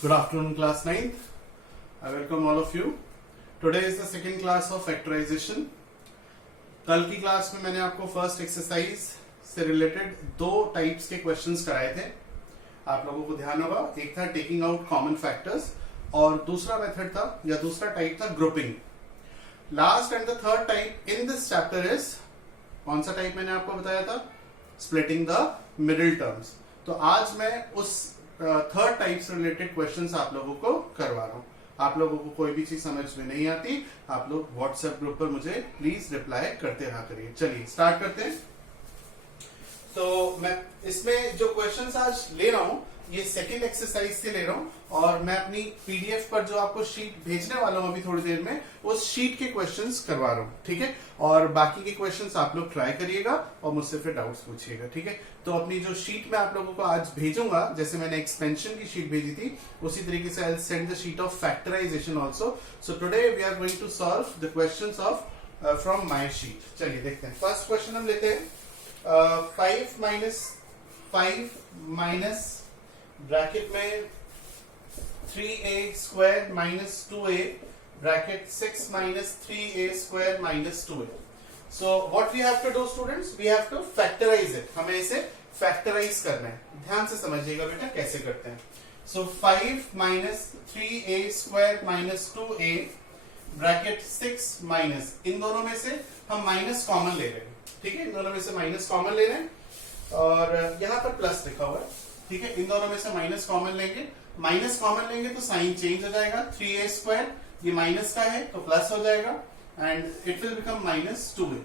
Good afternoon, class 9th. I welcome all of you. Today is the second class of factorization. कल की class में मैंने आपको first exercise से related दो टाइप्स के क्वेश्चंस कराए थे. आप लोगों को ध्यान होगा, एक था टेकिंग आउट कॉमन फैक्टर्स और दूसरा मेथड था या दूसरा टाइप था grouping. Last and the third type in this chapter is, कौन सा टाइप मैंने आपको बताया था? Splitting the middle terms. तो आज मैं उस थर्ड टाइप से रिलेटेड क्वेश्चंस आप लोगों को करवा रहा हूं. आप लोगों को कोई भी चीज समझ में नहीं आती, आप लोग व्हाट्सएप ग्रुप पर मुझे प्लीज रिप्लाई करते रहा करिए. चलिए स्टार्ट करते हैं. तो मैं इसमें जो क्वेश्चंस आज ले रहा हूं ये सेकंड एक्सरसाइज से ले रहा हूं और मैं अपनी पीडीएफ पर जो आपको शीट भेजने वाला हूं अभी थोड़ी देर में, उस शीट के क्वेश्चंस करवा रहा हूं. ठीक है, और बाकी के क्वेश्चंस आप लोग ट्राई करिएगा और मुझसे फिर डाउट्स पूछिएगा. ठीक है, तो अपनी जो शीट मैं आप लोगों को आज भेजूंगा, जैसे मैंने एक्सपेंशन की शीट भेजी थी उसी तरीके से I will send the sheet of factorization also. So today we are going to solve the questions of from my sheet. चलिए देखते हैं. फर्स्ट क्वेश्चन हम लेते हैं. 5 माइनस ब्रैकेट में 3a square minus 2a bracket 6 minus 3a square minus 2a. So what we have to do students, we have to factorize it. हमें इसे factorise करना है. ध्यान से समझिएगा बेटा कैसे करते हैं. So 5 minus 3a square minus 2a bracket 6 minus, इन दोनों में से हम माइनस कॉमन ले रहे हैं. ठीक है, इन दोनों में से माइनस कॉमन ले रहे हैं और यहाँ पर प्लस लिखा हुआ है. ठीक है, इन दोनों में से माइनस कॉमन लेंगे. माइनस कॉमन लेंगे तो साइन चेंज हो जाएगा. 3a स्क्वायर ये माइनस का है तो प्लस हो जाएगा and it will become minus 2a.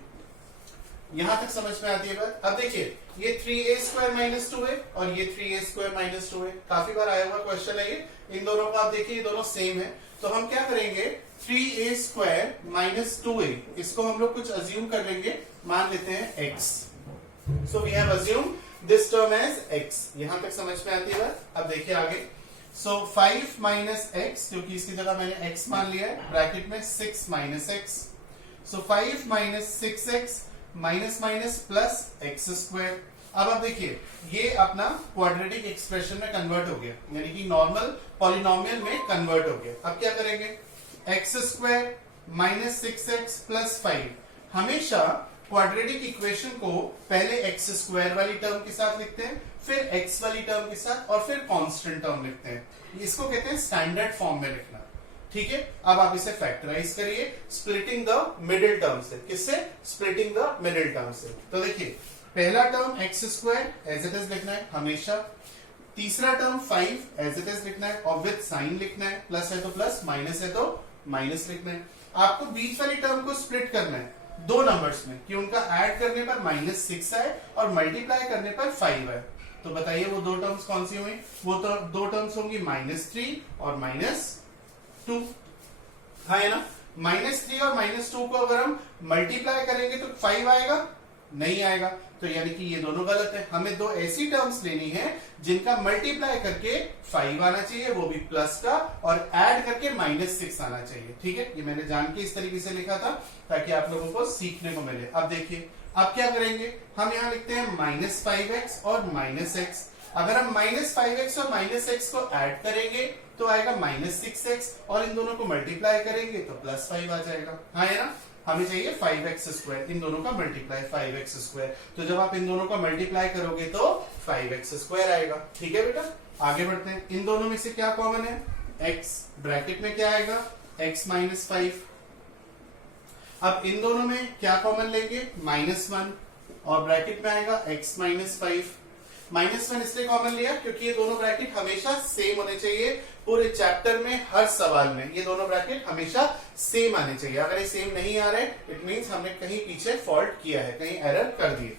यहां तक समझ में आती है बात. अब देखिए ये 3a स्क्वायर माइनस 2a और ये 3a स्क्वायर माइनस 2a, काफी बार आया हुआ क्वेश्चन है ये. इन दोनों को आप देखिए, ये दोनों सेम है. तो हम क्या करेंगे, 3a स्क्वायर माइनस 2a, इसको हम लोग कुछ अज्यूम कर लेंगे. मान लेते हैं x. So we have assume this term as x. यहां तक समझ में आती है बात. अब देखिए आगे. सो 5 माइनस x, क्योंकि इसकी जगह मैंने x मान लिया है, ब्रैकेट में 6 माइनस x. सो 5 minus 6x minus minus plus x square. अब आप देखिए ये अपना क्वाड्रेटिक एक्सप्रेशन में कन्वर्ट हो गया, यानी कि नॉर्मल पॉलिनोमियल में कन्वर्ट हो गया. अब क्या करेंगे, x square minus 6x plus 5. हमेशा क्वाड्रेटिक इक्वेशन को पहले x स्क्वायर वाली टर्म के साथ लिखते हैं, फिर x वाली टर्म के साथ और फिर कांस्टेंट टर्म लिखते हैं. इसको कहते हैं स्टैंडर्ड फॉर्म में लिखना. ठीक है, अब आप इसे फैक्टराइज करिए स्प्लिटिंग द मिडिल टर्म से. किससे? स्प्लिटिंग द मिडिल टर्म से. तो देखिए पहला term x square as it is लिखना है हमेशा. तीसरा टर्म 5 एज इट इज लिखना है और विद साइन लिखना है. प्लस है तो प्लस, माइनस है तो माइनस लिखना है. आपको बीच वाली टर्म को स्प्लिट करना है दो नंबर्स में कि उनका ऐड करने पर माइनस 6 आए और मल्टीप्लाई करने पर 5 आए. तो बताइए वो दो टर्म्स कौन सी हुई? वो तो दो टर्म्स होंगी माइनस 3 और माइनस 2. हाँ है ना. माइनस 3 और माइनस 2 को अगर हम मल्टीप्लाई करेंगे तो 5 आएगा? नहीं आएगा. तो यानी कि ये दोनों गलत है. हमें दो ऐसी टर्म्स लेनी है जिनका मल्टीप्लाई करके 5 आना चाहिए, वो भी प्लस का, और ऐड करके माइनस 6 आना चाहिए. ठीक है, ये मैंने जान के इस तरीके से लिखा था ताकि आप लोगों को सीखने को मिले. अब देखिए अब क्या करेंगे, हम यहां लिखते हैं माइनस 5x और माइनस x. अगर हम माइनस 5x और माइनस x को ऐड करेंगे तो आएगा माइनस 6x और इन दोनों को मल्टीप्लाई करेंगे तो प्लस 5 आ जाएगा. हाँ है ना. हमें चाहिए 5x स्क्वायर, इन दोनों का मल्टीप्लाई 5x स्क्वायर. तो जब आप इन दोनों का मल्टीप्लाई करोगे तो 5x स्क्वायर आएगा. ठीक है बेटा, आगे बढ़ते हैं. इन दोनों में से क्या कॉमन है? x. ब्रैकेट में क्या आएगा? x minus 5. अब इन दोनों में क्या कॉमन लेंगे? माइनस 1 और ब्रैकेट में आएगा x माइनस 5. माइनस 1 इसलिए कॉमन लिया क्योंकि ये दोनों ब्रैकेट हमेशा सेम होने चाहिए. पूरे चैप्टर में हर सवाल में ये दोनों ब्रैकेट हमेशा सेम आने चाहिए. अगर ये सेम नहीं आ रहे इट मींस हमने कहीं पीछे फॉल्ट किया है, कहीं एरर कर दिए.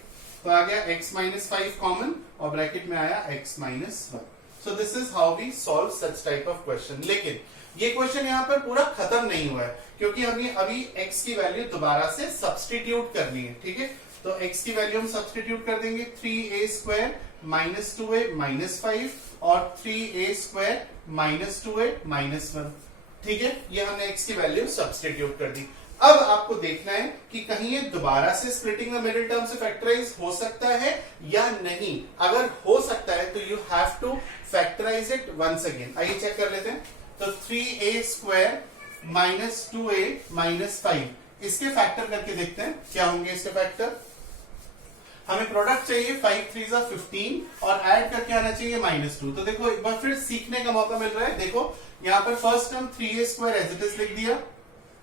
तो आ गया x माइनस 5 कॉमन और ब्रैकेट में आया x minus 1. So this is how we solve such type of question. लेकिन ये क्वेश्चन यहाँ पर पूरा खत्म नहीं हुआ है क्योंकि हमें अभी x की वैल्यू दोबारा से सब्सटीट्यूट करनी है. ठीक है, तो x की वैल्यू हम सब्सटीट्यूट कर देंगे. 3a square minus 2a minus 5 और 3a square minus 2a minus 1. ठीक है, ये हमने x की वैल्यू सब्सटीट्यूट कर दी. अब आपको देखना है कि कहीं ये दोबारा से स्प्लिटिंग द मिडिल टर्म से फैक्टराइज हो सकता है या नहीं। अगर हो सकता है तो you have to factorize it once again. आइए चेक कर लेते हैं। तो 3a square minus 2a minus 5, इसके फैक्टर करके देखते हैं क्या होंगे इसके फैक्टर। हमें प्रोडक्ट चाहिए 5 3 15 और ऐड करके आना चाहिए -2। तो देखो एक बार फिर सीखने का मौका मिल रहा है। देखो यहां पर first term 3a square as it is लिख दिया,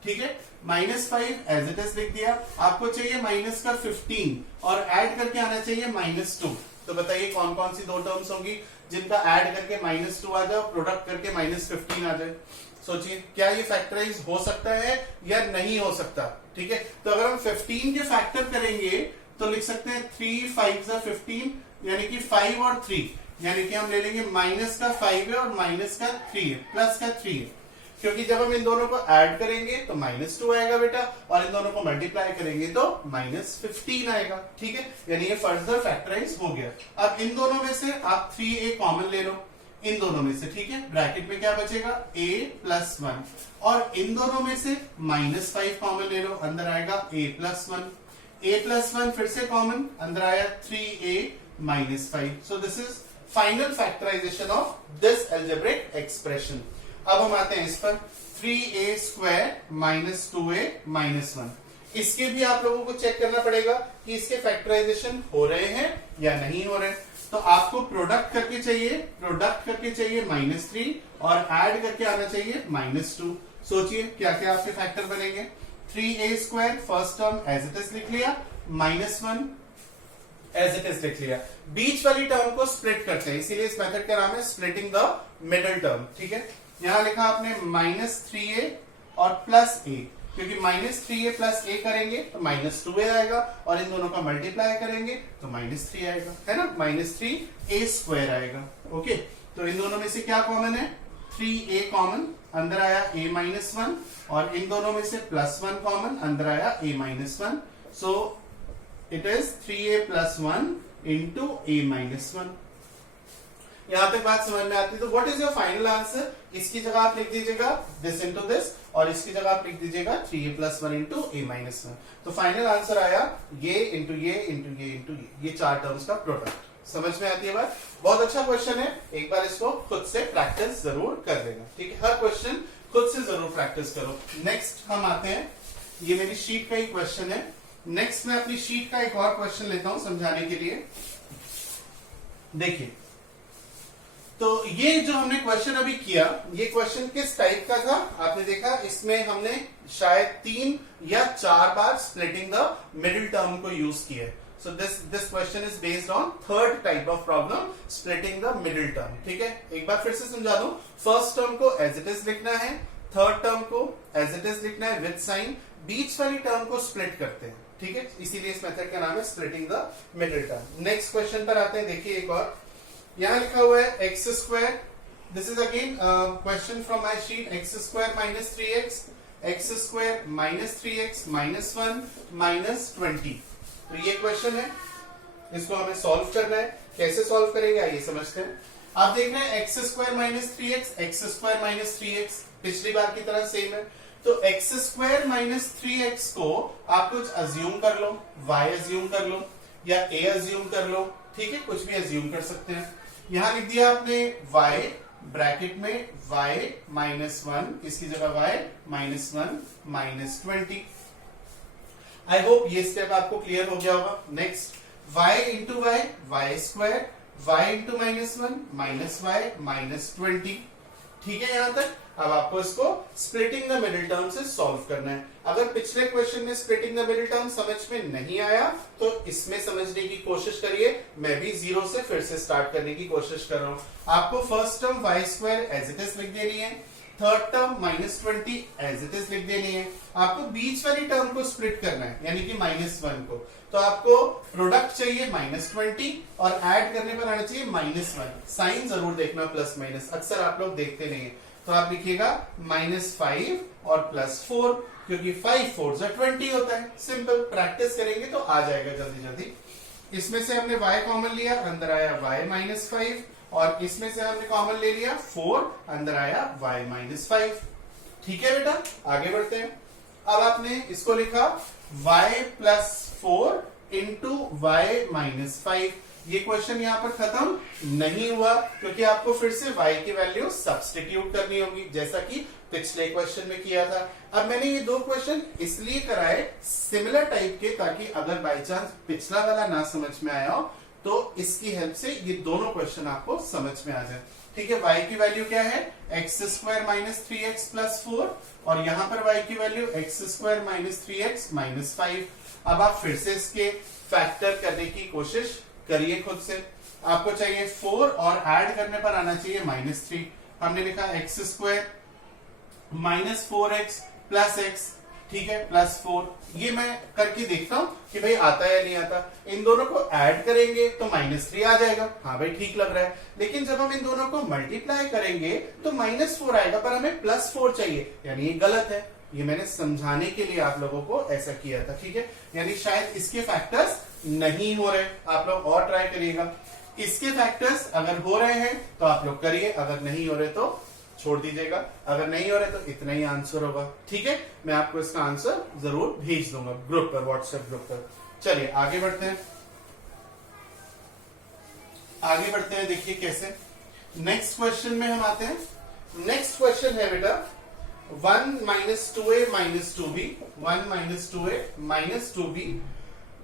ठीक है, -5 एज इट इज लिख दिया। आपको चाहिए माइनस का 15 और ऐड करके आना चाहिए -2। तो बताइए कौन कौन सी दो टर्म्स होंगी जिनका ऐड करके -2 आ जाए, प्रोडक्ट करके -15 आ जाए। सोचिए क्या ये फैक्टराइज हो सकता है या नहीं हो सकता। ठीक है, तो अगर हम 15 के फैक्टर करेंगे तो लिख सकते हैं 3 5 15, यानी कि 5 और 3, यानी कि हम ले लेंगे माइनस का 5 है और माइनस का 3 है, प्लस का 3 है, क्योंकि जब हम इन दोनों को ऐड करेंगे तो -2 आएगा बेटा, और इन दोनों को मल्टीप्लाई करेंगे तो -15 आएगा। ठीक है, यानी ये फर्दर फैक्टराइज हो गया। अब इन दोनों में से आप 3a कॉमन ले लो, इन दोनों में से, ठीक है, ब्रैकेट में क्या बचेगा a + 1, और इन दोनों में से -5 कॉमन ले लो, अंदर आएगा a + 1, a + 1 फिर से कॉमन, अंदर आया 3a - 5। So this is final factorization of this algebraic expression. अब हम आते हैं इस पर 3a square minus 2a minus 1। इसके भी आप लोगों को चेक करना पड़ेगा कि इसके फैक्टराइजेशन हो रहे हैं या नहीं हो रहे। तो आपको प्रोडक्ट करके चाहिए -3 और ऐड करके आना चाहिए -2। सोचिए क्या क्या आपके फैक्टर बनेंगे। 3a square first term as it is लिख लिया, -1 एज इट इज लिख लिया। बीच वाली टर्म को स्प्लिट करते हैं, इसीलिए इस मेथड का नाम है स्प्लिटिंग द मिडिल टर्म। ठीक है, यहां लिखा आपने -3a और +a, क्योंकि -3a + a करेंगे तो -2a आएगा, और इन दोनों का मल्टीप्लाई करेंगे तो -3 आएगा, है ना, -3a स्क्वायर आएगा। ओके, तो इन दोनों में से क्या कॉमन है, 3a कॉमन, अंदर आया a - 1, और इन दोनों में से +1 कॉमन, अंदर आया a - 1। So it is 3a + 1 into a - 1। यहां तक बात समझ में आती है। तो what is your final answer? इसकी जगह आप लिख दीजिएगा दिस इंटू दिस, और इसकी जगह आप लिख दीजिएगा 3a + 1 इंटू a - 1। तो फाइनल आंसर आया ये इंटू ये इंटू ये इंटू ये चार टर्म्स का प्रोडक्ट। समझ में आती है बात? बहुत अच्छा क्वेश्चन है, एक बार इसको खुद से प्रैक्टिस जरूर कर लेना। ठीक है, हर क्वेश्चन खुद से जरूर प्रैक्टिस करो। नेक्स्ट हम आते हैं, ये मेरी शीट का ही क्वेश्चन है। नेक्स्ट मैं अपनी शीट का एक और क्वेश्चन लेता हूं समझाने के लिए। देखिए, तो ये जो हमने क्वेश्चन अभी किया, ये क्वेश्चन किस टाइप का था आपने देखा, इसमें हमने शायद 3 या 4 बार स्प्लिटिंग द मिडिल टर्म को यूज किया है। So this question is based on third type of problem, splitting the middle term. ठीक है, एक बार फिर से समझा दूं। फर्स्ट टर्म को एज इट इज लिखना है, थर्ड टर्म को एज इट इज लिखना है विद साइन, बीच वाली टर्म को स्प्लिट करते हैं। ठीक है, इसीलिए इस मेथड का नाम है splitting the middle term. Next question पर आते हैं। देखिए एक और यहां लिखा हुआ है x square, this is again question from my sheet, x square minus 3x, x square minus 3x minus 1 minus 20। तो ये क्वेश्चन है, इसको हमें सॉल्व करना है। कैसे सॉल्व करेंगे आइए समझते हैं। आप देख रहे हैं x square minus 3x, x square minus 3x पिछली बार की तरह सेम है। तो x स्क्वायर माइनस 3x को आप कुछ अज्यूम कर लो, y अज्यूम कर लो या a अज्यूम कर लो, ठीक है, कुछ भी अज्यूम कर सकते हैं। यहां लिख दिया आपने y ब्रैकेट में y -1, इसकी जगह y -1 -20। आई होप ये स्टेप आपको क्लियर हो गया होगा। Next y into y square, y into -1 -y -20। ठीक है यहां तक। अब आपको इसको स्प्लिटिंग द मिडिल टर्म से सॉल्व करना है। अगर पिछले क्वेश्चन में स्प्लिटिंग द मिडिल टर्म समझ में नहीं आया तो इसमें समझने की कोशिश करिए। मैं भी 0 से फिर से स्टार्ट करने की कोशिश कर रहा हूं। आपको first term y square as it is लिख देनी है, third term -20 as it is लिख देनी है। आपको बीच वाली टर्म को स्प्लिट करना है, यानी कि -1 को। तो आपको प्रोडक्ट चाहिए -20 और ऐड करने पर आना चाहिए -1। साइन जरूर देखना प्लस माइनस, अक्सर आप लोग देखते नहीं है। तो आप लिखिएगा -5 और +4, क्योंकि 5 4 20 होता है। सिंपल, प्रैक्टिस करेंगे तो आ जाएगा जल्दी जल्दी। इसमें से हमने y कॉमन लिया, अंदर आया y -5, और इसमें से हमने कॉमन ले लिया 4, अंदर आया y -5। ठीक है बेटा, आगे बढ़ते हैं। अब आपने इसको लिखा y plus 4 into Y minus 5। ये क्वेश्चन यहां पर खत्म नहीं हुआ, क्योंकि आपको फिर से y की वैल्यू सब्स्टिट्यूट करनी होगी, जैसा कि पिछले क्वेश्चन में किया था। अब मैंने ये दो क्वेश्चन इसलिए कराए सिमिलर टाइप के, ताकि अगर बाय चांस पिछला वाला ना समझ में आया हो तो इसकी हेल्प से ये दोनों क्वेश्चन आपको समझ में आ जाए। ठीक है, y की वैल्यू क्या है, x square minus 3x plus 4, और यहां पर y की value x square minus 3x minus 5। अब आप फिर से इसके फैक्टर करने की कोशिश करिए खुद से। आपको चाहिए 4 और ऐड करने पर आना चाहिए माइनस 3। हमने लिखा x square minus 4x plus x, ठीक है, प्लस 4। ये मैं करके देखता हूं कि भाई आता है या नहीं आता। इन दोनों को ऐड करेंगे तो माइनस 3 आ जाएगा, हाँ भाई ठीक लग रहा है। लेकिन जब हम इन दोनों को मल्टीप्लाई करेंगे तो माइनस 4 आएगा, पर हमें प्लस 4 चाहिए, यानी ये गलत है। ये मैंने समझाने के लिए आप लोगों को ऐसा किया था, ठीक है। यानी शायद इसके फैक्टर्स नहीं हो रहे, आप लोग और ट्राई करिएगा। इसके फैक्टर्स अगर हो रहे हैं तो आप लोग करिए, अगर नहीं हो रहे तो छोड़ दीजिएगा। अगर नहीं हो रहे तो इतना ही आंसर होगा, ठीक है। मैं आपको इसका आंसर जरूर भेज दूंगा ग्रुप पर, व्हाट्सएप ग्रुप पर। चलिए आगे बढ़ते हैं, आगे बढ़ते हैं। देखिए कैसे, नेक्स्ट क्वेश्चन में हम आते हैं। नेक्स्ट क्वेश्चन है बेटा 1 minus 2a minus 2b, 1 minus 2a minus 2b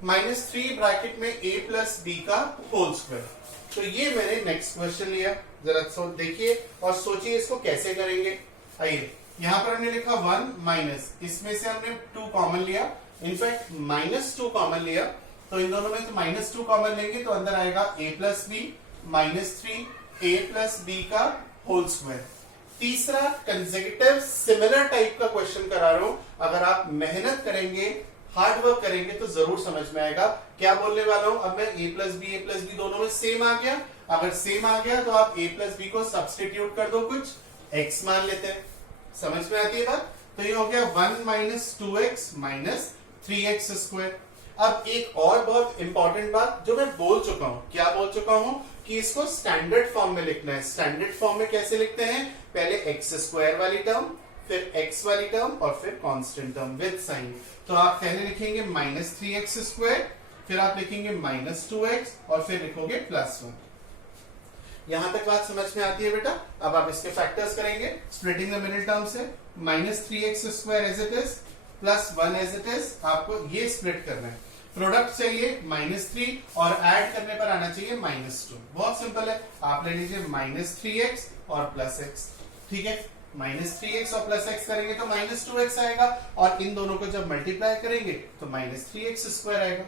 minus 3 bracket में a प्लस b का होल स्क्वायर। तो ये मैंने नेक्स्ट क्वेश्चन लिया, जरा देखिए और सोचिए इसको कैसे करेंगे। आइए, यहां पर हमने लिखा 1 माइनस, इसमें से हमने 2 कॉमन लिया, इनफैक्ट माइनस 2 कॉमन लिया, तो इन दोनों में तो माइनस 2 कॉमन लेंगे तो अंदर आएगा a plus B minus 3 a plus B का होल स्क्वायर। तीसरा कंसेक्यूटिव सिमिलर टाइप का क्वेश्चन करा रहा हूं, अगर आप मेहनत करेंगे, हार्ड वर्क करेंगे तो जरूर समझ में आएगा। क्या बोलने वाला हूं, अब मैं a प्लस बी दोनों में सेम आ गया। अगर सेम आ गया तो आप a प्लस बी को सब्सटीट्यूट कर दो, कुछ x मान लेते हैं, समझ में आती है बात। तो ये हो गया 1 minus 2x minus 3x square. अब एक और बहुत इंपॉर्टेंट बात जो मैं बोल चुका हूं, क्या बोल चुका हूं कि इसको स्टैंडर्ड फॉर्म में लिखना है। स्टैंडर्ड फॉर्म में कैसे लिखते हैं, पहले एक्स स्क्वायर वाली टर्म, फिर x वाली टर्म और फिर कांस्टेंट टर्म विद साइन। तो आप पहले लिखेंगे माइनस 3x स्क्वायर, फिर आप लिखेंगे माइनस 2x और फिर लिखोगे प्लस 1। यहां तक बात समझ में आती है बेटा। अब आप इसके फैक्टर्स करेंगे स्प्लिटिंग द मिडिल टर्म से, minus 3x square as it is plus 1 as it is, आपको ये स्प्लिट करना है। प्रोडक्ट चाहिए माइनस 3 और ऐड करने पर आना चाहिए माइनस 2। बहुत सिंपल है, आप ले लीजिए माइनस 3x और प्लस x, ठीक है। माइनस 3x और प्लस x करेंगे तो माइनस 2x आएगा, और इन दोनों को जब मल्टीप्लाई करेंगे तो माइनस 3x स्क्वायर आएगा,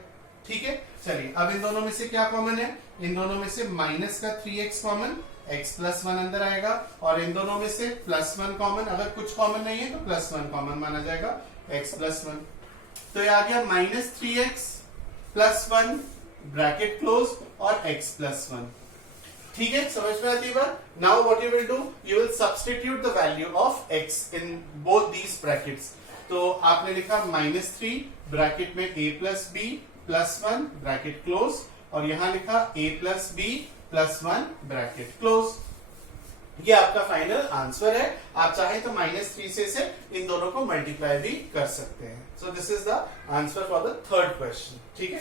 ठीक है। चलिए अब इन दोनों में से क्या कॉमन है, इन दोनों में से माइनस का 3x कॉमन, x प्लस 1 अंदर आएगा, और इन दोनों में से प्लस 1 कॉमन, अगर कुछ कॉमन नहीं है तो प्लस 1 कॉमन माना जाएगा, x प्लस 1। तो ये आ गया minus 3x plus 1 bracket close और x प्लस 1, ठीक है। समझ में आती है बात। Now what you will do, you will substitute the value of x in both these brackets. तो आपने लिखा माइनस 3 ब्रैकेट में a plus B plus 1 bracket close, और यहां लिखा a plus B plus 1 bracket close. ये आपका फाइनल आंसर है। आप चाहे तो माइनस 3 से इन दोनों को मल्टीप्लाई भी कर सकते हैं। सो this is the answer for the third question, ठीक है।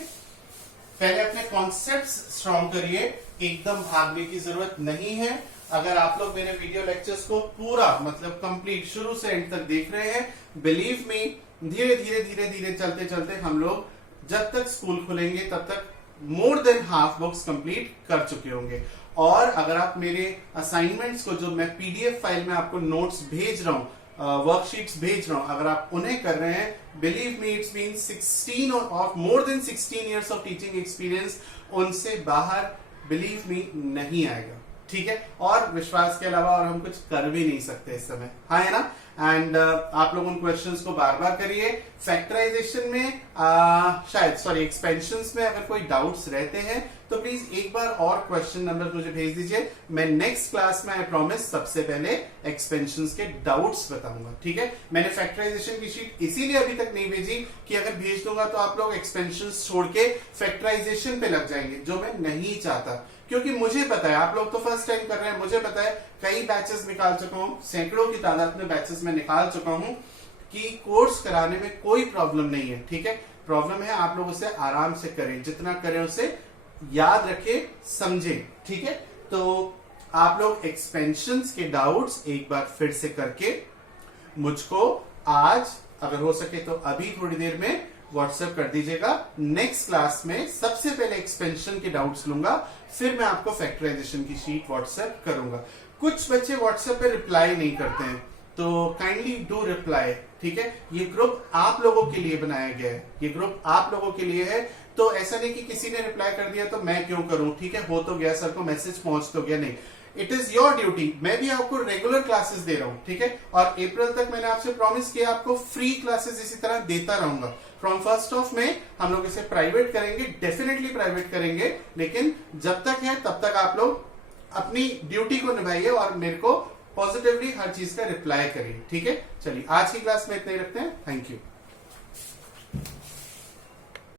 पहले अपने कॉन्सेप्ट्स स्ट्रॉन्ग करिए, एकदम भागने की जरूरत नहीं है। अगर आप लोग मेरे वीडियो लेक्चर्स को पूरा मतलब कंप्लीट शुरू से एंड तक देख रहे हैं, बिलीव मी, धीरे धीरे धीरे धीरे चलते चलते हम लोग जब तक स्कूल खुलेंगे तब तक more than half books complete कर चुके होंगे। और अगर आप मेरे असाइनमेंट्स को, जो मैं पीडीएफ फाइल में आपको नोट्स भेज रहा हूं, वर्कशीट्स भेज रहा हूं, अगर आप उन्हें कर रहे हैं, बिलीव मी इट्स बीन 16 और more than 16 years of teaching experience, उनसे बाहर बिलीव मी नहीं आएगा, ठीक है। और विश्वास के अलावा और हम कुछ कर भी नहीं सकते इस समय, हाँ है ना। एंड आप लोग उन क्वेश्चंस को बार बार करिए। फैक्टराइजेशन में शायद एक्सपेंशंस में अगर कोई डाउट्स रहते हैं तो प्लीज एक बार और क्वेश्चन नंबर मुझे भेज दीजिए। मैं नेक्स्ट क्लास में आई प्रॉमिस सबसे पहले एक्सपेंशंस के डाउट्स बताऊंगा, ठीक है। मैंने फैक्टराइजेशन की शीट इसीलिए अभी तक नहीं भेजी कि अगर भेज दूंगा तो आप लोग एक्सपेंशंस छोड़ के फैक्टराइजेशन पे लग जाएंगे, जो मैं नहीं चाहता। क्योंकि मुझे पता है आप लोग तो फर्स्ट टाइम कर रहे हैं, मुझे पता है कई बैचेस निकाल चुका हूं, सैकड़ों की तादाद में बैचेस में निकाल चुका हूं। कि कोर्स कराने में कोई प्रॉब्लम नहीं है, ठीक है। प्रॉब्लम है आप लोग उसे आराम से करें, जितना करें उसे याद रखें, समझें, ठीक है। तो आप लोग एक्सपेंशंस के डाउट्स एक बार फिर से करके मुझको आज अगर हो सके तो अभी थोड़ी देर में व्हाट्सएप कर दीजिएगा। नेक्स्ट क्लास में सबसे पहले एक्सपेंशन के डाउट्स लूंगा, फिर मैं आपको फैक्टराइजेशन की शीट व्हाट्सएप करूंगा। कुछ बच्चे व्हाट्सएप पे रिप्लाई नहीं करते हैं, तो काइंडली डू रिप्लाई, ठीक है। ये ग्रुप आप लोगों के लिए बनाया गया है, ये ग्रुप आप लोगों के लिए है, तो ऐसा नहीं कि किसी ने रिप्लाई कर दिया तो मैं क्यों करूं, ठीक है। हो तो गया, सर को मैसेज पहुंच तो गया, नहीं, इट इज योर ड्यूटी। मैं भी आपको रेगुलर क्लासेस दे रहा हूं, ठीक है। और अप्रैल तक मैंने आपसे प्रॉमिस किया आपको फ्री क्लासेस इसी तरह देता रहूंगा। फ्रॉम 1st ऑफ मई हम लोग इसे प्राइवेट करेंगे, डेफिनेटली प्राइवेट करेंगे, लेकिन जब तक है तब तक आप लोग अपनी ड्यूटी को निभाइए और मेरे को पॉजिटिवली हर चीज का रिप्लाई करिए, ठीक है। चलिए आज की क्लास में इतना ही रखते हैं, थैंक यू।